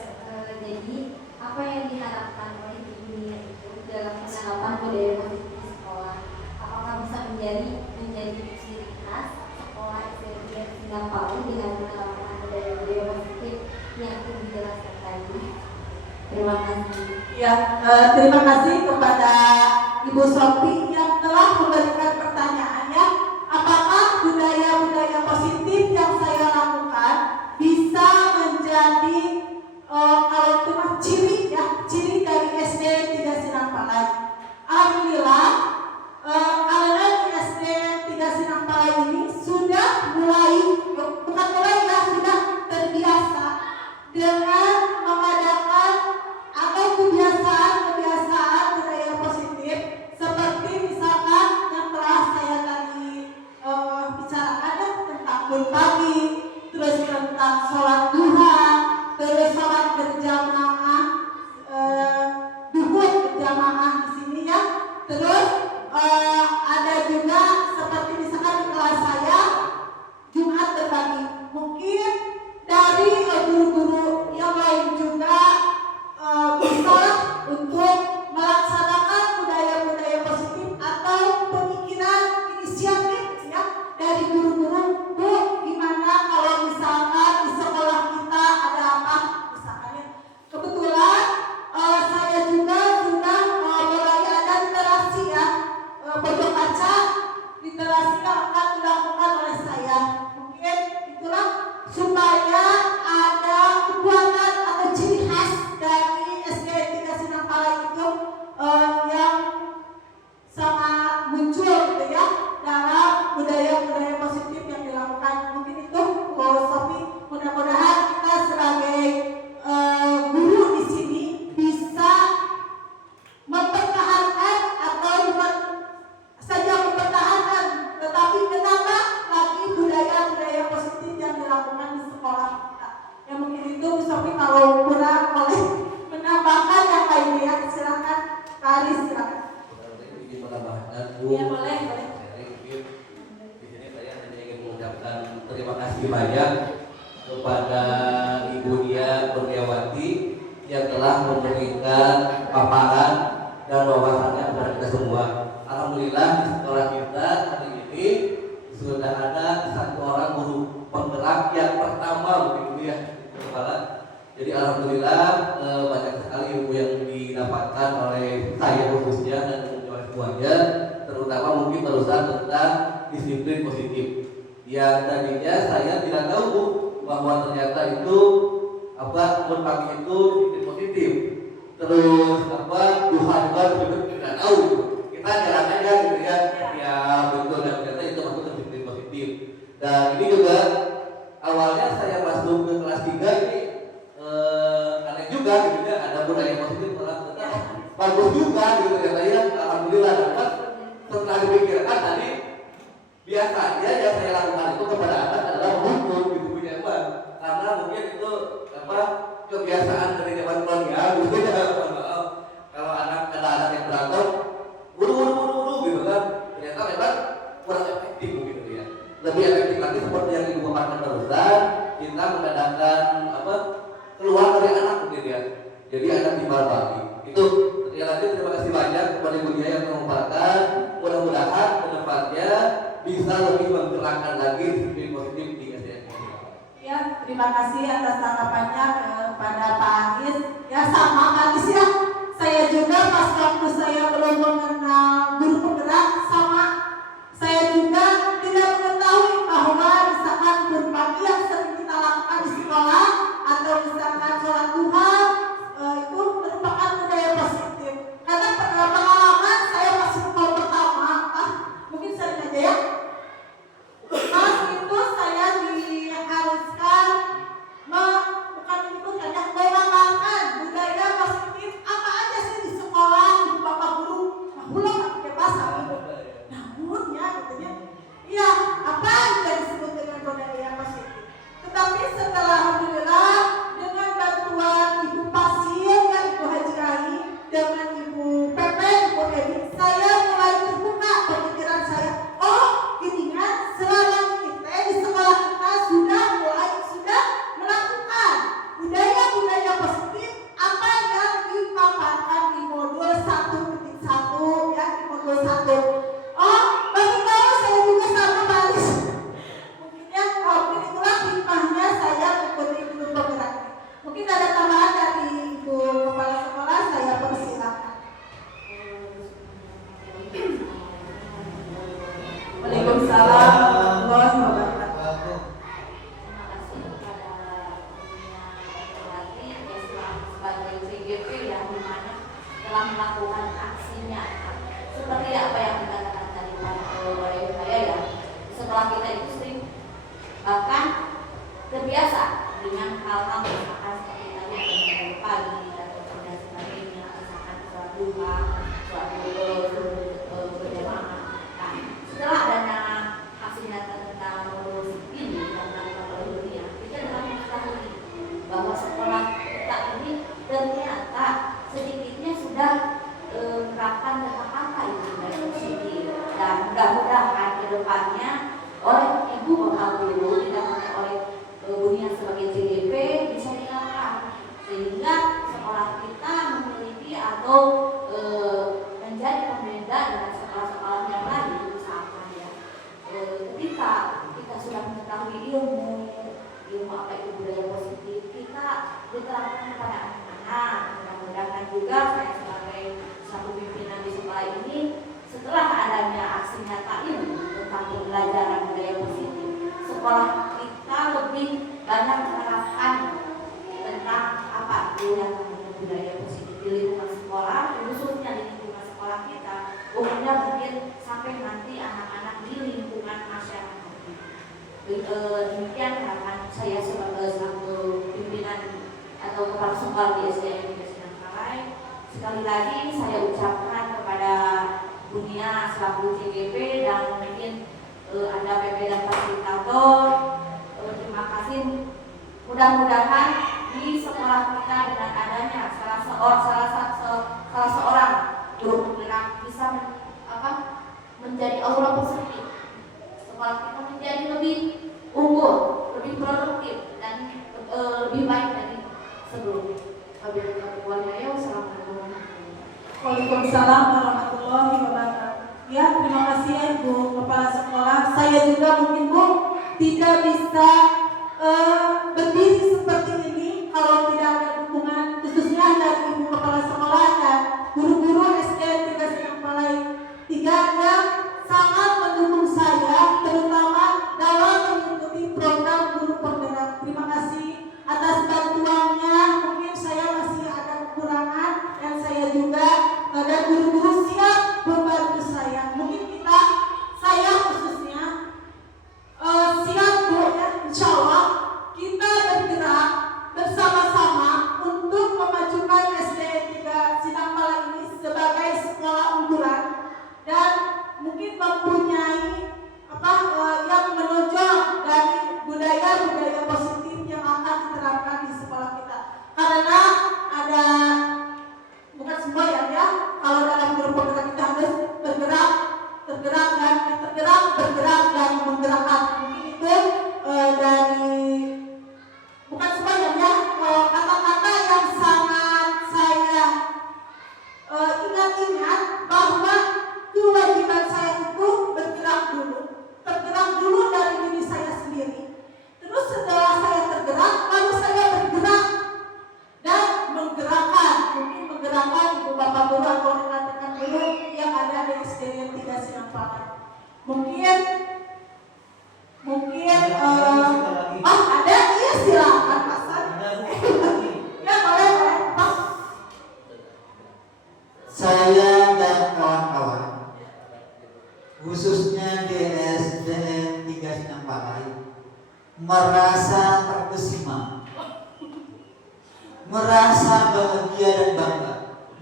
jadi apa yang diharapkan oleh dunia itu dalam penerapan budaya positif di sekolah? Apakah bisa menjadi ciri khas sekolah SMP Singapura dengan penerapan budaya positif yang dijelaskan tadi? Terima kasih. Ya, terima kasih kepada Ibu Sophie yang telah memberikan pertanyaannya. Apakah budaya-budaya positif yang saya lakukan bisa menjadi kalau itu mah ciri ya, ciri dari SD 3 Sinampalai. Alhamdulillah, karena di SD 3 Sinampalai ini sudah sudah terbiasa dengan mengadakan atau kebiasaan budaya positif, seperti misalkan yang telah saya tadi bicarakan ya, tentang bangun pagi, terus tentang sholat duha, terus sholat berjamaah, duhur berjamaah di sini ya. Terus ada juga seperti misalkan di kelas saya Jumat berbagi. Mungkin dari guru-guru yang lain juga bisa untuk melaksanakan budaya-budaya positif atau pemikiran inisiatif ya dari guru-guru. Bu, gimana kalau misalkan di sekolah kita ada apa misalkan ya. Kebetulan saya juga sudah mulai ada literasi ya, pojok kaca literasi yang akan dilakukan oleh saya. Mungkin itulah supaya ada kekuatan atau ciri khas dari SD 3 Sinampalai itu yang sangat muncul gitu ya dalam budaya-budaya positif yang dilakukan. Mungkin itu Bu Sophie, mudah-mudahan kita sebagai guru di sini bisa mempertahankan atau bukan saja mempertahankan, tetapi menambah lagi budaya-budaya positif yang dilakukan di sekolah kita. Ya mungkin itu Bu Sophie, kalau kurang boleh menambahkan yang lainnya. Silakan Kak Aris, silakan. Izin menambahkan Bu. Iya boleh. Di sini saya hanya ingin mengucapkan terima kasih banyak kepada Ibu Nia Kurniawati yang telah memberikan paparan dan wawasannya kepada kita semua. Alhamdulillah di sekolah kita hari ini sudah ada satu orang guru penggerak yang pertama begitu ya kepala. Jadi alhamdulillah banyak sekali ilmu yang didapatkan oleh saya khususnya dan oleh semuanya, terutama mungkin terusan tentang disiplin positif. Yang tadinya saya tidak tahu Bu, bahwa ternyata itu pagi itu disiplin positif. Terus duha juga tidak tahu. Kita jalan aja gitu ya. Ya betul, dan ternyata itu masuk ke disiplin positif. Dan ini juga awalnya saya masuk ke kelas 3 ini aneh juga gitu ya, ada budaya positif malah bagus juga gitu katanya. Alhamdulillah dapat. Setelah dipikirkan tadi biasanya yang saya lakukan itu kepada anak adalah mengukur gitu punya karena mungkin itu kebiasaan dari zaman kolonial gitu ya. Maaf kalau ada anak yang berantem buru gitu kan, ternyata memang kurang efektif gitu ya. Lebih efektif lagi seperti yang Ibu katakan barusan, kita mengadakan keluar dari anak gitu ya. Jadi ada timbal balik. Itu sekali lagi terima kasih banyak kepada ibu dia yang mengumpulkan. Mudah-mudahan kedepannya bisa lebih menggerakkan lagi disiplin positif di SDN. Ya, terima kasih atas tanggapannya kepada Pak Anies. Ya sama Pak Anies ya. Saya juga pas waktu saya belum mengenal guru penggerak sama saya juga tidak mengetahui bahwa misalkan guru pagi yang sering kita lakukan di sekolah atau misalkan sholat duha itu merupakan budaya positif. Karena pengalaman saya masih sekolah pertama, mungkin sering aja ya. Pas itu saya diharuskan bukan menyebutkan ya, mengamalkan budaya positif apa aja sih di sekolah, ibu bapak guru. Nah, ulang pakai bahasa ibu. Namun ya, katanya, iya apa yang disebut dengan budaya positif. Tetapi setelah alhamdulillah dengan bantuan Ibu Pasir ya Ibu Haji Rai dengan Ibu Pepe, Ibu Edi, saya mulai terbuka pemikiran saya. Oh, ini kan selama kita di sekolah kita sudah melakukan budaya-budaya positif apa yang dipaparkan di modul 1.1 ya di modul 1. Oh, baru tahu saya juga sama baris. Mungkin ya, mungkin itulah hikmahnya saya mengikuti guru penggerak. Mungkin ada tambahan dari Ibu Kepala Sekolah, saya persilakan. Waalaikumsalam warahmatullahi wabarakatuh. Terima kasih kepada Dunia Laki sebagai CGP yang dimana telah melakukan aksinya seperti apa yang dikatakan tadi oleh saya ya. Setelah kita itu sering bahkan terbiasa dengan hal-hal misalkan seperti tadi bangun pagi dan sebagainya, misalkan sholat duha, sholat berjamaah. Nah, setelah adanya aksi nyata tentang modul ini yang dilakukan oleh dunia, kita dapat mengetahui bahwa sekolah kita ini ternyata sedikitnya sudah menerapkan tentang apa itu budaya positif, dan mudah-mudahan ke depannya oleh ibu bapak guru tidak hanya oleh dunia sebagai CGP bisa dilakukan sehingga sekolah kita memiliki atau menjadi pembeda dengan sekolah-sekolah yang lain. Misalkan ya ketika kita sudah mengetahui ilmu apa itu budaya positif, kita diterapkan kepada anak-anak. Mudah-mudahan juga saya sebagai satu pimpinan di sekolah ini setelah adanya aksi nyata ini tentang pembelajaran budaya positif, sekolah kita lebih banyak menerapkan tentang apa itu yang namanya budaya positif di lingkungan sekolah, khususnya di lingkungan sekolah kita, umumnya mungkin sampai nanti anak-anak di lingkungan masyarakat. Demikian harapan saya sebagai satu pimpinan atau kepala sekolah di SDN Negeri Sindangkalai. Sekali lagi saya ucapkan kepada dunia selaku CGP dan mungkin ada PP dan fasilitator, terima kasih. Mudah-mudahan di sekolah kita dengan adanya salah seorang guru penggerak bisa menjadi aura positif. Sekolah kita menjadi lebih unggul, lebih produktif dan lebih baik dari sebelumnya. Wassalamualaikum. Waalaikumsalam warahmatullahi wabarakatuh. Ya, terima kasih ya Ibu Kepala Sekolah. Saya juga mungkin Bu tidak bisa berdiri seperti ini kalau tidak ada dukungan khususnya dari Ibu Kepala Sekolah dan guru-guru SDN 3 Sindangkalai 3 yang sangat mendukung saya terutama dalam mengikuti program guru penggerak. Terima kasih atas bantuannya. Mungkin saya masih ada kekurangan dan saya juga dan guru-guru siap membantu saya. Mungkin saya khususnya siap Bu ya, insya Allah kita bergerak bersama-sama untuk memajukan SDN 3 Sindangkalai ini saya dan kawan-kawan, khususnya DSDN 3 Sinangpalai, merasa terkesima, merasa bahagia dan bangga.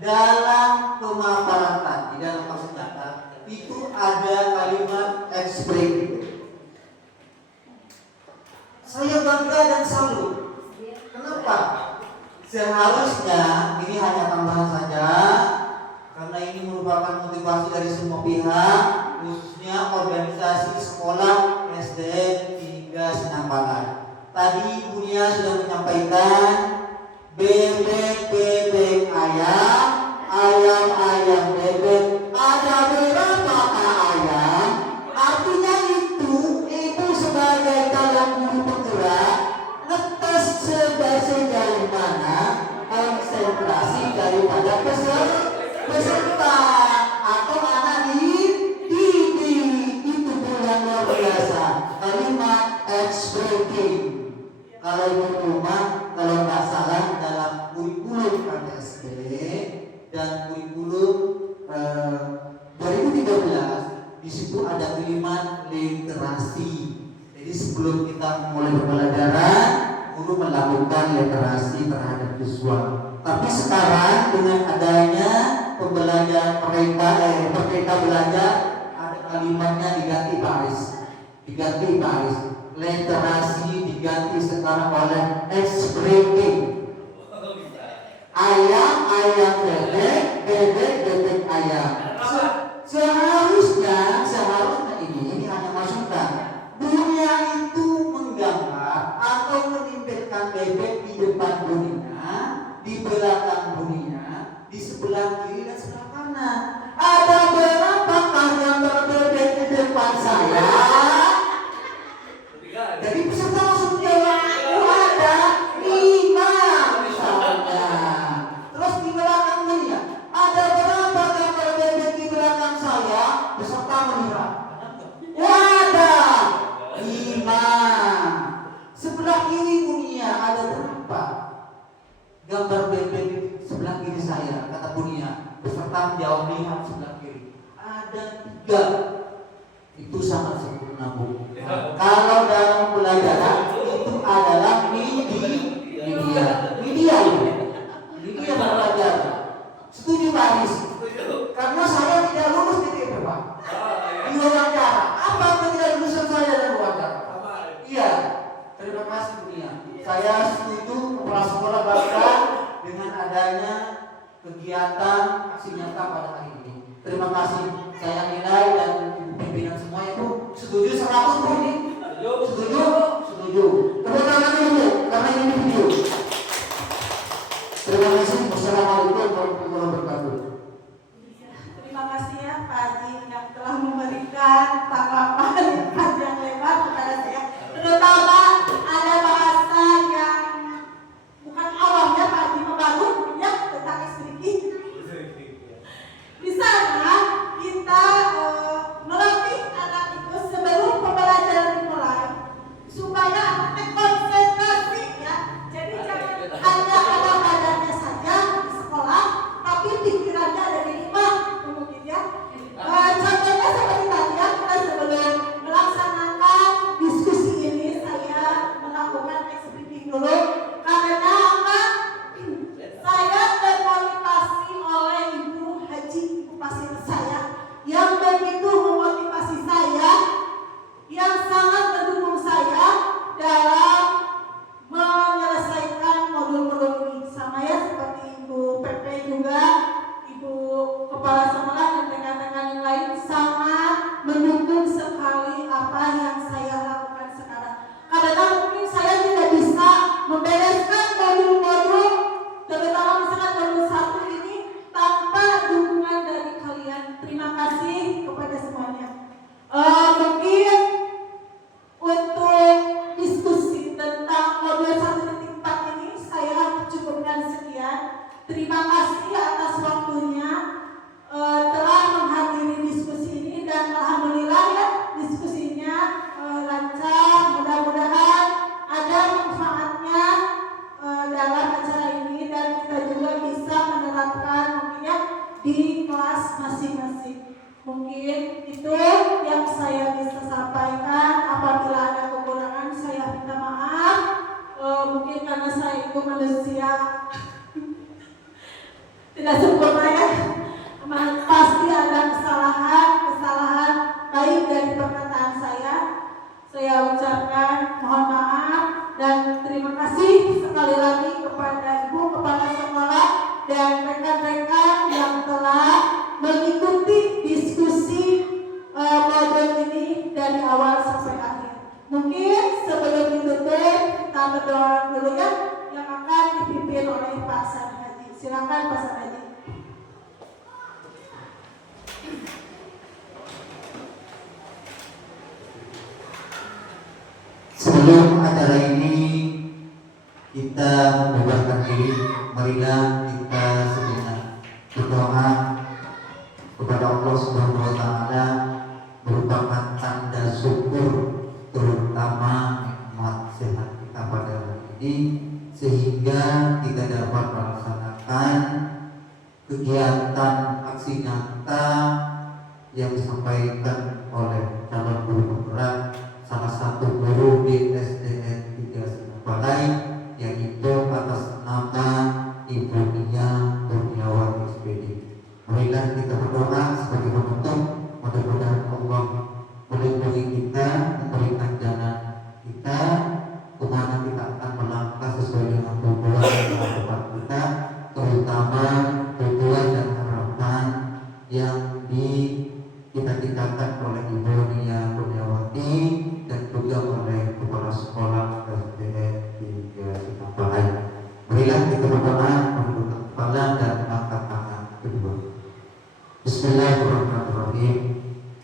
Dalam pemaparan tadi, dalam maksud kata itu ada kalimat ekspresi. Saya bangga dan salut. Kenapa? Seharusnya ini hanya tambahan saja, karena ini merupakan motivasi dari semua pihak, khususnya organisasi sekolah SDN 3 Sinangpalai. Tadi Bu Nia sudah menyampaikan bebek ayam, ayam bebek. Ada berapa ayam? Artinya itu sebagai dalam guru penggerak ngetes sejauh mana konsentrasi daripada peserta atau anak dididik. Itu pun yang luar biasa. Kalimat expressing. Kalau itu cuma kalau nggak salah dalam kurikulum KTSB dan kurikulum 2013 di situ ada kalimat literasi. Jadi sebelum kita mulai pembelajaran, guru melakukan literasi terhadap siswa. Tapi sekarang dengan adanya pembelajaran merdeka belajar, ada kalimatnya diganti baris. Literasi diganti sekarang oleh expressing. Ayam bebek ayam. Seharusnya ini hanya masukan. Dunia itu menggambar atau menimpilkan bebek di depan dunia, di belakang dunia, di sebelah kiri dan sebelah kanan. Ada berapa gambar bebek di depan saya? Jadi peserta langsung jawab, ada 5 misalnya. Terus di belakang dunia, ada berapa gambar bebek di belakang saya? Peserta mengira, ada 5. Sebelah kiri dunia ada berapa gambar bebek di sebelah kiri saya? Kata dunia. Peserta menjawab, lihat sebelah kiri, ada 3. Itu sangat sempurna, Bu. Kalau dalam pelajaran itu adalah media belajar. Setuju Pak Aris? Karena saya tidak lulus di TP, Pak. Di wawancara. Apa ketidaklulusan saya dalam wawancara? Iya. Terima kasih dunia. Saya setuju kepala sekolah bangga dengan adanya kegiatan aksi nyata pada hari ini. Terima kasih. Saya nilai dan pimpinan semua itu setuju 100 Bu ini. Setuju. Tepuk tangan dulu karena ini video. Terima kasih. Wassalamualaikum warahmatullahi wabarakatuh. Terima kasih ya Pak Haji yang telah memberikan tanggapan yang panjang lebar kepada saya. Terutama ada bahasa yang bukan awamnya Pak Haji baru ya tentang ekspresi. Di sana kita melatih anak itu sebelum pembelajaran dimulai supaya anaknya konsentrasi ya. Jadi jangan hanya ada badannya saja di sekolah, tapi pikirannya ada di rumah, kemudian ya. Contohnya seperti tadi ya, kita sebelum melaksanakan diskusi ini saya melakukan ekspresi dulu karena apa? Saya termotivasi oleh Ibu Haji, Ibu pasien saya yang begitu memotivasi saya, yang sangat mendukung saya dalam menyelesaikan modul-modul ini. Sama ya seperti Ibu PP juga, Ibu Kepala Sekolah dan rekan-rekan yang lain sangat mendukung sekali apa yang saya lakukan sekarang. Karena mungkin saya tidak bisa membereskan modul-modul, terutama misalkan modul 1 ini tanpa dukungan dari kalian. Terima kasih kepada semuanya. Mungkin untuk diskusi tentang modul 1.4 ini saya cukupkan sekian. Terima kasih atas waktunya telah menghadiri diskusi ini dan alhamdulillah ya diskusinya di kelas masing-masing. Mungkin itu yang saya bisa sampaikan. Apabila ada kekurangan saya minta maaf. Mungkin karena saya itu manusia tidak sempurna ya. Pasti ada kesalahan baik dari perkataan saya. Saya ucapkan mohon maaf dan terima kasih sekali lagi kepada Ibu Kepala Sekolah dan rekan-rekan yang telah mengikuti diskusi modul ini dari awal sampai akhir. Mungkin sebelum ditutup kita berdoa dulu ya, yang akan dipimpin oleh Pak San Haji. Silakan Pak San Haji. Sebelum acara ini kita membubarkan diri, marilah kita sejenak berdoa kepada Allah Subhanahu wa taala merupakan tanda syukur terutama nikmat sehat kita pada hari ini sehingga kita dapat melaksanakan kegiatan aksi nyata yang disampaikan oleh calon guru penggerak salah satu guru di SDN 3 Sinapalai, yaitu atas nama Ibu Nia Kurniawati SPD. Marilah kita berdoa sebagai penutup, mudah-mudahan Allah melindungi kita, memberikan jalan kita kemana kita akan melangkah sesuai dengan tujuan dan harapan kita, terutama tujuan dan harapan yang dicita-citakan oleh Ibu Nia Kurniawati dan juga oleh Kepala Sekolah SDN 3 Sinapalai. Marilah kita berdoa, menundukkan kepala dan angkat tangan kedua. Bismillahirrahmanirrahim.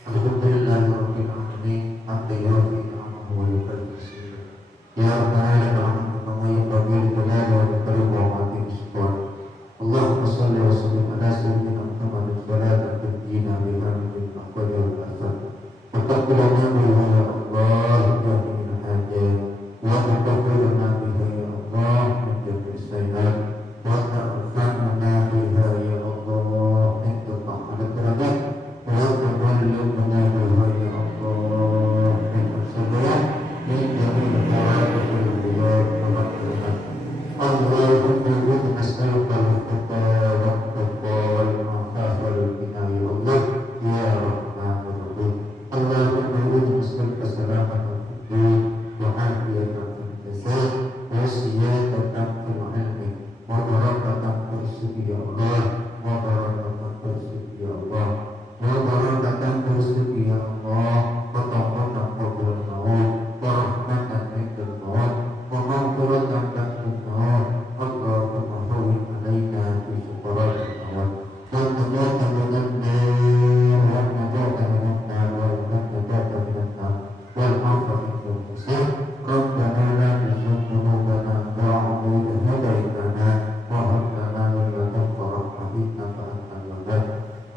Alhamdulillahirabbil alamin. Hamdan yuwafi ni'amahu wa yukafi. Ya Rabbana lakal hamdu kama yanbaghi li jalali wajhika wa 'azimi sultanik. Allahumma shalli wa sallim ala sayyidina Muhammadin salatan tuhdina biha min aqwali wal asad. وتقبل منا يا الله من الحاجات وتغفر لنا بها يا الله من جميع السيئات وترفعنا بها يا الله من تطهر الدرجات وتبلغنا بها يا الله من الصلوات من جميع الحوائج والبلاد والمغفرات. اللهم إنا نسألك الهدى والتقى والعفاف والغنى يا الله يا رحمن الرحيم. اللهم إنا نسألك سلامة في الدين وعافية في الجسد وزيادة في العلم وبركة في الرزق يا الله وبركة في الرزق يا الله وبركة في الرزق يا الله وتوبة قبل الموت ورحمة عند الموت ومغفرة بعد الموت. اللهم هون علينا في سكرات الموت والنجاة من النار والنجاة من النار والنجاة من النار والعفو من المصير. ربنا لا تزغ قلوبنا بعد إذ هديتنا وهب لنا من لدنك رحمة إنك أنت الوهاب.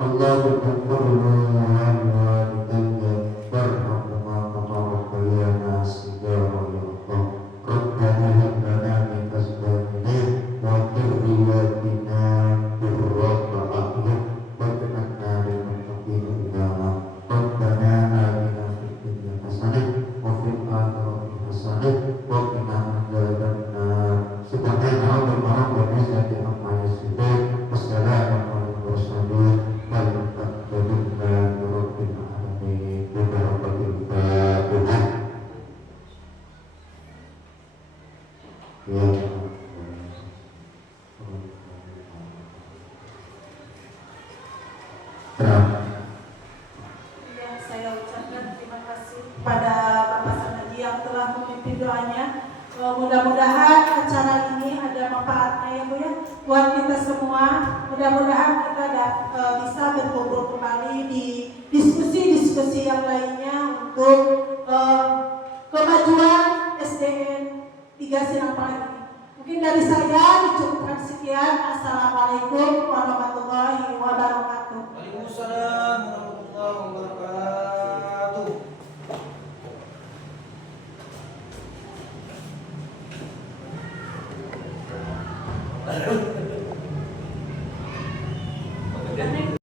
اللهم اغفر لنا ولوالدي وارحمهما كما ربيانا صغارا يا الله. ربنا هب لنا من أزواجنا وذرياتنا قرة أعين واجعلنا للمتقين إماما. ربنا آتنا في الدنيا حسنة وفي الآخرة حسنة وقنا عذاب النار. سبحان ربك رب العزة عما يصفون والسلام على المرسلين والحمد لله رب العالمين. ببركة الفاتحة. Ya. Ya, saya ucapkan terima kasih kepada Bapak San Haji yang telah memimpin doanya. Mudah-mudahan acara ini ada manfaatnya ya Bu ya buat kita semua. Mudah-mudahan kita bisa berkumpul kembali di diskusi-diskusi yang lainnya untuk kemajuan SDN 3 Sinapalai ini. Mungkin dari saya dicukupkan sekian. Assalamualaikum warahmatullahi wabarakatuh. Waalaikumsalam warahmatullahi wabarakatuh.